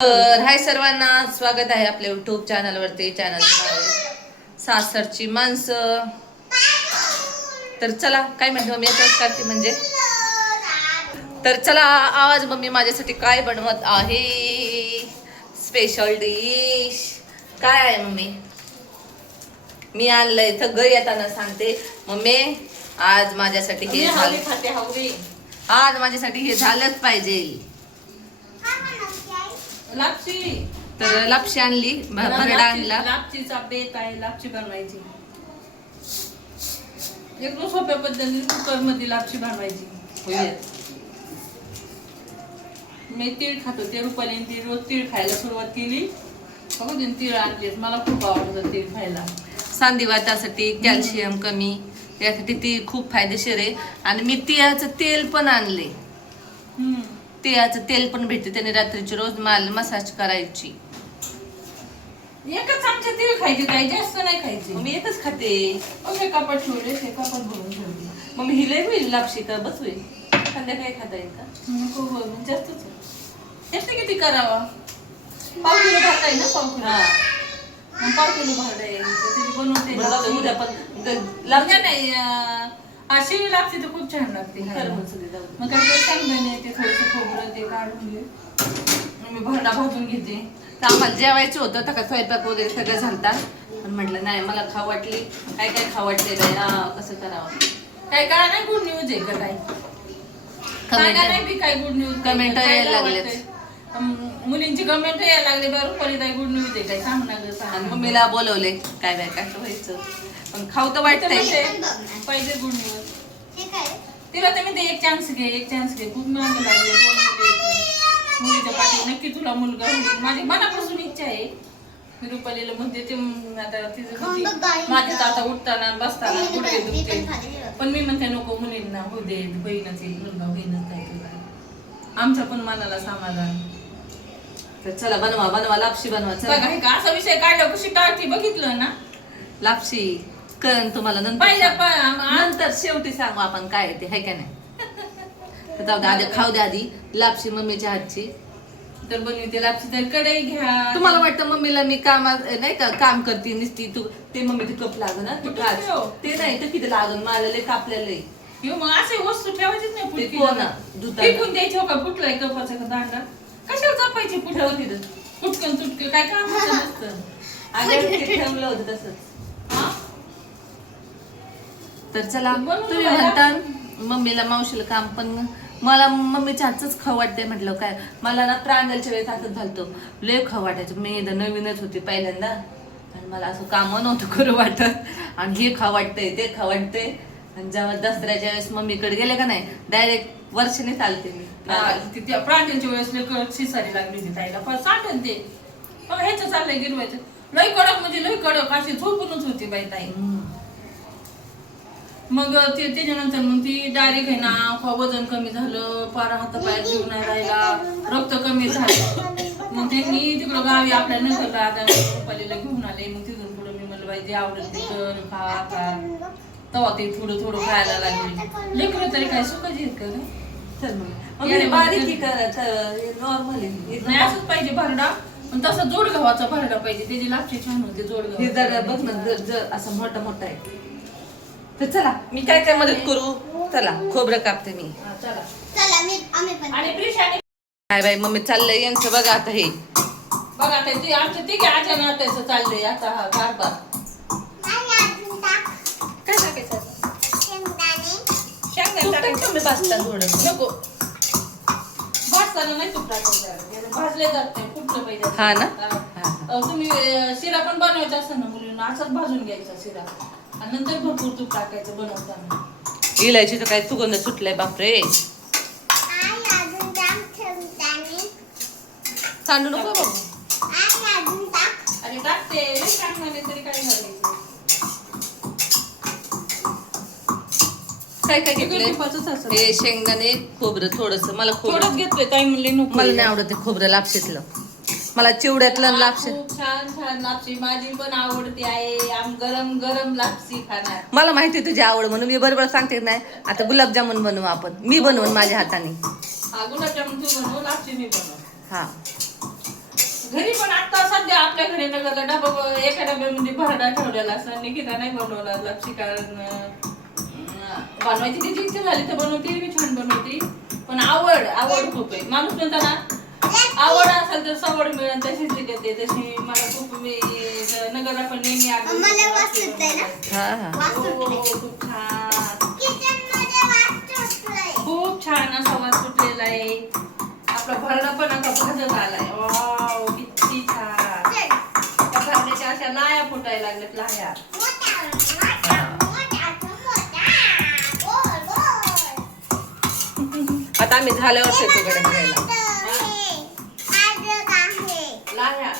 तर हाय सर्वांना, स्वागत आहे आपल्या युट्यूब चॅनलवरती. चॅनलचं नाव आहे सासरची माणसं. तर चला, काय म्हणते मम्मी याच्यावर करते म्हणजे. तर चला, आज मम्मी माझ्यासाठी काय बनवत आहे, स्पेशल डिश काय आहे मम्मी. मी आणलंय सगळं, येताना सांगते मम्मी. आज माझ्यासाठी हे झालं, आज माझ्यासाठी हे झालंच पाहिजे. लापशी. तर लापशी आणली, भरडा आणला. लापशीचा बेत आहे, लापशी बनवायची. एकदम सोप्या पद्धतीने कुकर मध्ये लापशी बनवायची. मी तीळ खातो, ते रुपालीने ती रोज तीळ खायला सुरुवात केली. बघू तीळ आणले, मला खूप आवडतं तीळ खायला. सांधिवातासाठी, कॅल्शियम कमी यासाठी ती खूप फायदेशीर आहे. आणि मी तिळाचं तेल पण आणले. तिळाचं तेल पण भेटते, त्याने रात्रीची रोज मसाज करायची. एकच चमचा तीळ खायचे, काही जास्त नाही खायचे. मी एकच खाते. ओके, कपाट ठेवले, ते कपाट भरून ठेवले. मग ही लय होईल लापशी का, बस होईल. संध्याकाळी खाता येईल का? जास्तच जास्त किती करावा. पाव किलो भात आहे ना, पाव किलो. मग पाव किलो भात आहे, त्याची बनवते उद्या पण लापशी नाही. अशी लापशी तर खूप छान लागते. मग काय सांगताना ते थोडंसं खोबरं ते काढून घे, मी भरडा भाजून घेते. तर आम्हाला जेवायचं होतं, तर का स्वयंपाक वगैरे सगळं झालता. पण म्हटलं नाही, मला खाऊ वाटली. काय काय खाऊ वाटले, कसं करावं. काय काय नाही गुड न्यूज आहे का, काय नाही बी काय गुड न्यूज. कमेंट यायला लागलेत, मुलींची कमेंट यायला लागले. बरोबर काय गुड न्यूज आहे, काय सांग ना ग सांग. मम्मीला बोलवले, काय काय काय व्हायचं. पण खाऊ तर वाटतंय पाहिजे गुड न्यूज. तिला तर मी एक चान्स घे, एक चान्स घे. खूप मागे लागले मुलीच्या पाठी. नक्की तुला मुलगा होईल, माझी मनापासून इच्छा आहे. मी रुपालीला म्हणते ते आता तिचं माझे आता उठताना बसताना गुडघे दुखते. पण मी म्हणते नको, मुलींना होऊ दे, बहीणच एक मुलगा होईनच काय तुला, आमच्या पण मनाला समाधान. तर चला बनवा बनवा, लापशी बनवा. बघा हे का असा विषय काढला कशी टाळती, बघितलं ना. लापशी कळण तुम्हाला नंतर शेवटी सांगू आपण काय ते, हाय का नाही. तर आधी खाऊ द्या, आधी लापशी मम्मीच्या हातची. तर बनवते लापशी. तर कढई घ्या. तुम्हाला वाटतं मम्मीला मी कामात नाही का, काम करते नुसती तू, ते मम्मी ते कप लागन ना ते नाही तर किती लागन, मला लय कापलेलं. मग असे वस्तू ठेवायचीच नाही. फेकून द्यायची हो का, फुटलाय कपाचा का दांडा, कशावर जपायची फुटलं तिथं, फुटकन तुटकं काय काम नसतं. ठेवलं होतं तसंच. तर चला, तुम्ही म्हणता मम्मीला मावशीला काम, पण मला मम्मीच्या हातच खाऊ वाटतंय. म्हटलं काय, मला ना प्रांजलच्या वेळेस हातच घालतो, लय खाऊ वाटायचं. मी नवीनच होती पहिल्यांदा, आणि मला असं काम नव्हतं करू वाटत. आणि हे खाऊ वाटतंय, ते खाऊ वाटतंय. आणि जेव्हा दसऱ्याच्या वेळेस मम्मीकडे गेले का नाही, डायरेक्ट वर्षाने चालते मी. प्रांजलच्या वेळेस शिसारी लागली होती ताईला, पण साठन ते ह्याचं चाललंय गिरवायचं. लई कडक म्हणजे लई कडक, अशी झोपूनच होती बाई ताई. मग त्याच्यानंतर मग ती डायरेक्ट आहे ना, वजन कमी झालं, पारा हातापायात जीव नाही राहिला, रक्त कमी झालं. मग त्यांनी तिकडं गावी आपल्या नगरला आता रुपालीला घेऊन आले. मग तिथून पुढे मी म्हणलं बाई, जे आवडेल ते कर, खा. तेव्हा ते थोडं थोडं खायला लागले. लेकरं तरी काय सुखाची आहेत का. नाही असंच पाहिजे भरडा, पण तसा जोड गव्हाचा भरडा पाहिजे, त्याची लापशी छान होते. जोड बघ ना, असं मोठा मोठा आहे. तर चला, मी काय काय मदत करू. चला, खोबरं कापते मी. काय बाई मम्मी चाललंय यांचं, बघा आता हे बघा आमच्या तिघे आज्या नात्याचं चाललंय आता हा कारभार. काय टाकायचं, तुम्ही भाजता थोडं, नको भाजताना नाही तूप टाकायचं, भाजले जात नाही, फुटलं पाहिजे. हा ना. तुम्ही शिरा पण बनवायचा असं ना मुलींना, असंच भाजून घ्यायचा शिरा, आणि नंतर भरपूर तूप टाकायचं बनवताना. इलायची तर काय सुगंध सुटलाय, बापरे. सांडू नको बाबू. आणि टाकते टाकणार तरी काय घालायचं. काय काय घेतलंय, हे शेंगदाणे, खोबरं थोडस. मला थोडंच घेतलंय ताई, म्हणले नको, मला नाही आवडत खोबरं लापशीतलं. मला चिवड्यातलं लापशी. छान छान लापशी माझी पण आवडती आहे. आम गरम गरम लापशी खाणार. मला माहिती तुझी आवड म्हणून मी बरोबर सांगते. नाही आता गुलाबजामुन बनवू आपण, मी बनवून माझ्या हाताने. गुलाबजामुन तू बनव, लापशी मी बनव. हा, घरी पण आता सध्या आपल्या घरी नगरला डबा एका डब्यामध्ये भरडा ठेवलेला असं निकिता नाही बनवणार लापशी कारण बनवायची तिची इच्छा झाली तर बनवते मी छान बनवते पण आवड खूप आहे माणूस म्हणता ना आवड असेल तर सवड मिळेल तशीच देते तशी मला खूप मी नगरला पण नेहमी खूप छान असा वास सुटलेला आहे आपला भरडा पण आता भाजत आलाय वाव किती छान त्या भरण्याच्या अशा लाया फुटायला लागल्यात लाया आता आम्ही झाल्यावर शेतूकडे बघायला लाया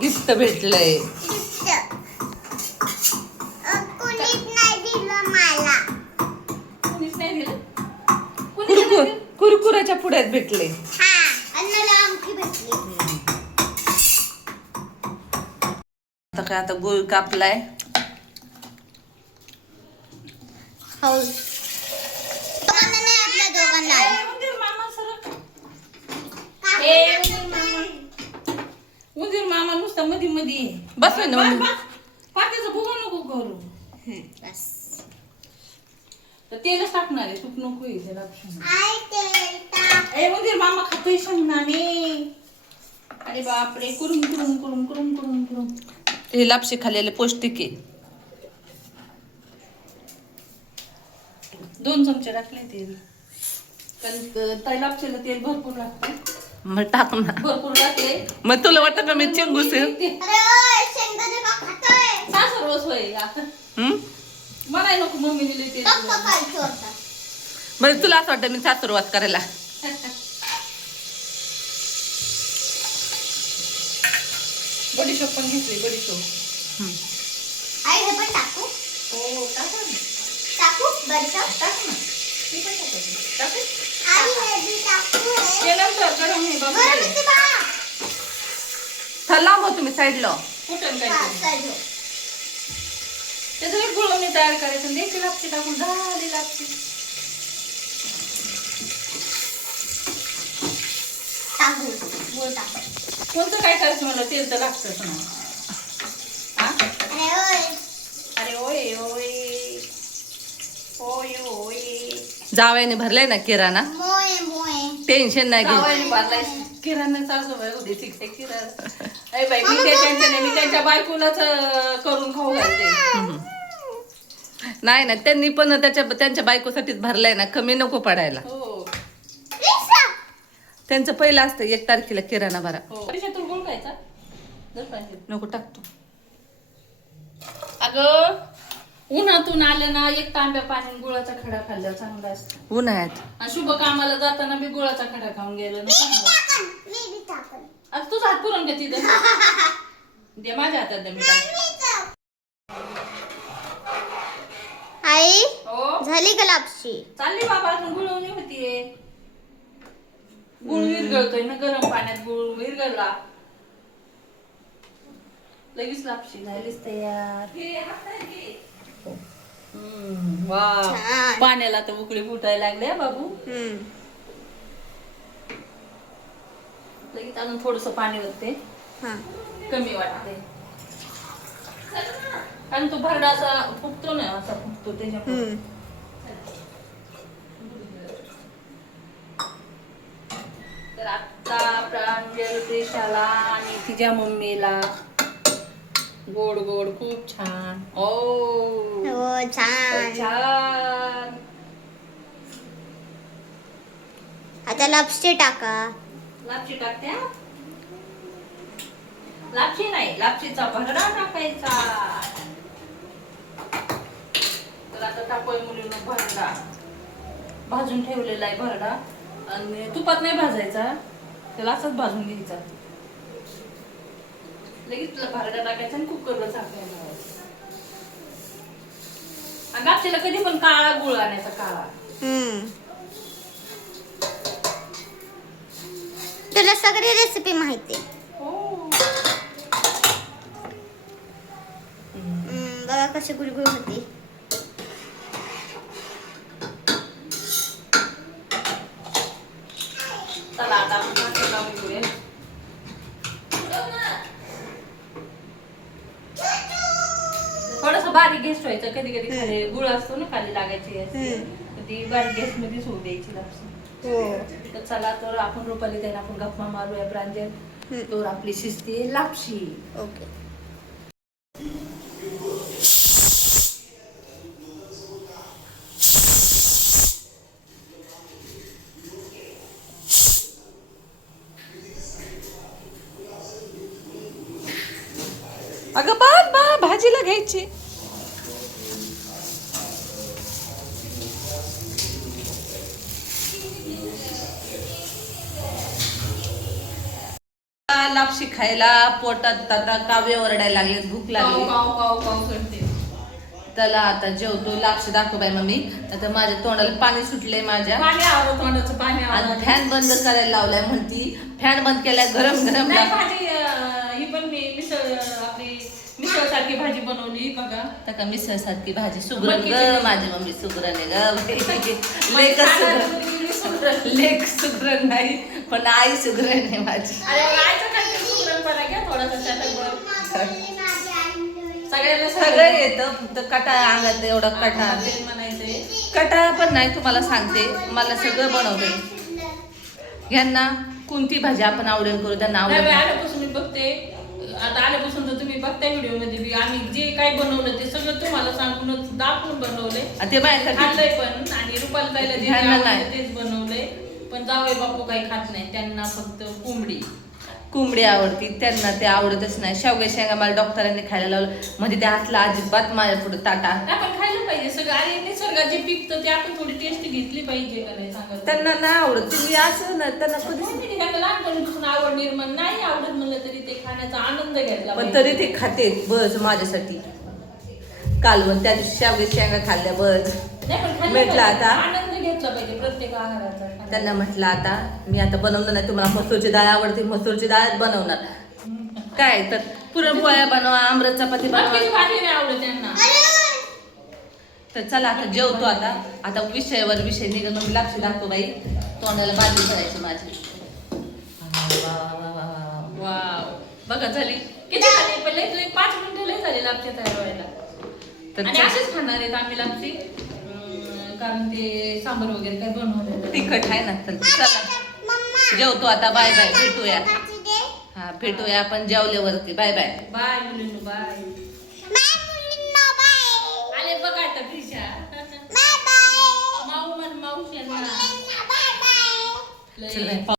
गिफ्ट भेटलंय कोणीच नाही दिलं कुरकुराच्या पुड्यात भेटले आता काय आता गुळ कापलाय उंदीर मामा नुसता मध्ये मध्ये बस ना पात्याचं फुगा नको करू तर तेलच टाकणार आहे तूप नको उंदीर मामा खातोय शेंगदाणे अरे बापरे कुरुम कुरुम कुरुम कुरुम कुरुम कुरुम हे लापशी खाल्लेले पौष्टिक आहे 2 चमचे टाकले तेल कारण ताई लापशीला तेल भरपूर लागतं मग टाक ना भरपूर टाकले मग तुला वाटतं का मी चेंगूस आहे सासर होय म्हणाय नको मम्मीने लई तेल म्हणजे तुला असं वाटतं मी सासुरवात करायला बडीशोप पण घेतली बडीशोप हो टाका ना टाक ना ती पण टाकायची केल्यानंतर गरम आहे बाबा लांब हो तुम्ही साईडला कुठं काय त्याचं एक गुळवणी तयार करायचं द्यायची लागते टाकून झाली लागते कोणतं काय करायचं मला तेल तर लागतच ना अरे ओय ओय ओय ओय जावयाने भरलाय ना किराणा टेन्शन नाही गावाने भरलाय किराणा सासूबाई होती तिकडे किराणा बाई मी त्यांच्या बायकोलाच करून खाऊ घालते नाही ना त्यांनी पण त्यांच्या बायकोसाठीच भरलाय ना कमी नको पडायला हो त्यांचं पहिलं असतं 1 तारखेला किराणा भरा तू गुळ खायचा नको टाकतो अगं उन्हातून आलं ना 1 तांब्या पाणी गुळाचा खडा खाल्ल्यावर चांगला असतो उन्हाळ्यात आणि शुभ कामाला जाताना बी गुळाचा खडा खाऊन गेलं ना चांगलं आता तुझा हात पुरण का तिथं दे माझ्या हातात दे मी आई हो झाली का लापशी चालली बाबा अजून गुळवणी होतीये गुळ विरघळतोय ना गरम पाण्यात गुळ विरघळला लगेच लापशी झालीच तयार वा छान. पाण्याला तर उकळी फुटायला लागल्या बाबू लगेच अजून थोडस पाणी होते कमी वाटते कारण तो भरडा असा फुगतो ना असा फुगतो त्याच्यामुळे तर आता प्रांजल देशाला आणि तिच्या मम्मीला गोड गोड खूप छान हो छान छान आता लापशी टाका लापशी टाकते लापशी नाही लापशीचा भरडा टाकायचा तर आता टाकोय मुलीनं भरडा भाजून ठेवलेला आहे भरडा आणि तुपात नाही भाजायचा त्याला असंच भाजून घ्यायचा लगेच तुला भरडा टाकायचा आणि कुकरला झाकायला आणि लापशीला कधी पण काळा गुळ आणायचा काळा तुला सगळी रेसिपी माहिती हो बघा कशी गुळगुळ होती गॅस ठेवायचा. कधी कधी खाली गुळ असतो ना खाली लागायची गॅस, ती बारीक गॅस मध्येच होऊ द्यायची लापशी. हो. तर चला तर आपण रुपाली त्याला आपण गप्पा मारूया प्रांजल. तर आपली शिस्ती लापशी. ओके. अगं बा भाजीला घ्यायची. लापशी खायला पोटात आता काव्य ओरडायला लागले, भूक लागली. काव काव काव करते. त्याला आता जेवतो. लापशी दाखव बाय मम्मी. आता माझ्या तोंडाला पाणी सुटलंय माझ्या. पाणी आवडत, तोंडाचं पाणी आणि आवडत. फॅन बंद करायला लावलाय म्हणती. फॅन बंद केलाय, गरम गरम नाही, लाग- भाजी ही पण मी मिसळ आपली मिसळ सारखी भाजी बनवली बघा. का मिसळ सारखी भाजी सुगरण मटकीची ग भाजी. माझी मम्मी सुगरण आहे ग. लेक सुगरण, लेक सुगरण नाही पण आई सुगरण आहे माझी. अरे आईचं काय ते सुगरणपणा घ्या थोडासा चटकभर. सगळ्यांना सगळं येतं, फक्त कटाळा अंगात एवढा कटाळा. तेल म्हणायचंय. कटाळा पण नाही, तुम्हाला सांगते मला सगळं बनवते. यांना कोणती भाजी आपण आवडेल करू, त्यांना नाही बाई, आवडेल. आल्यापासून मी बघते. आता आल्यापासून तर तुम्ही बघताय व्हिडिओ मध्ये बी आम्ही जे काय बनवलं ते सगळं तुम्हाला सांगूनच दाखवून बनवले. ते बाय खाल्लंय पण. आणि रुपाली ताईला जे ह्यांना आवडलं नाही. तेच बनवलंय. पण जावई बापू काही खात नाही, त्यांना फक्त कोंबडी. कोंबडी आवडती, त्यांना ते आवडतच नाही. शेवग्या शेंगा मला डॉक्टरांनी खायला लावलं, म्हणजे त्या हातला अजिबात माझ्या पुढे ताटा. आपण खायला पाहिजे सगळं. आणि निसर्गात जे पिकतं ते आपण थोडी टेस्ट घेतली पाहिजे का नाही सांगा. त्यांना नाही आवडत. तुम्ही असं ना त्यांना कधी, त्यांना लहानपणीपासून आवड निर्माण नाही आवडत म्हणलं तरी ते खाण्याचा आनंद घ्यायला पण पाहिजे. तरी ते खाते बस माझ्यासाठी. कालवण त्या दिवशी शेवग्या शेंगा खाल्ल्या बस. नाही पण खाल्लं म्हटलं पाहिजे. आता आनंद घेतला पाहिजे प्रत्येक आहाराचा. त्यांना म्हटलं आता मी आता बनवलं नाही. तुम्हाला मसूरची डाळ आवडते, मसूरची डाळच बनवणार. काय तर पुरणपोळ्या बनवा, आमरस चपाती बनवा. बाकीची भाजी नाही आवडत त्यांना. तर चला आता जेवतो. आता विषयावर विषय निघत. मग लक्ष दाखव बाई, तोंडाला बाजू करायची माझी. वाव, बघा झाली किती झाली. पहिले तुला 5 मिनिटं लय झाली लापशी तयार व्हायला. तर आणि असेच खाणार आहेत आम्ही लापशी. कारण ते सांबर वगैरे काय बनवलं तिखट आहे ना. तर चला जेवतो आता. बाय बाय, भेटूया. हा भेटूया आपण जेवल्यावरती. Bye bye. बाय मुलींनो, बाय. आले बघा आता प्रिशा. माऊ मन मावशी चला.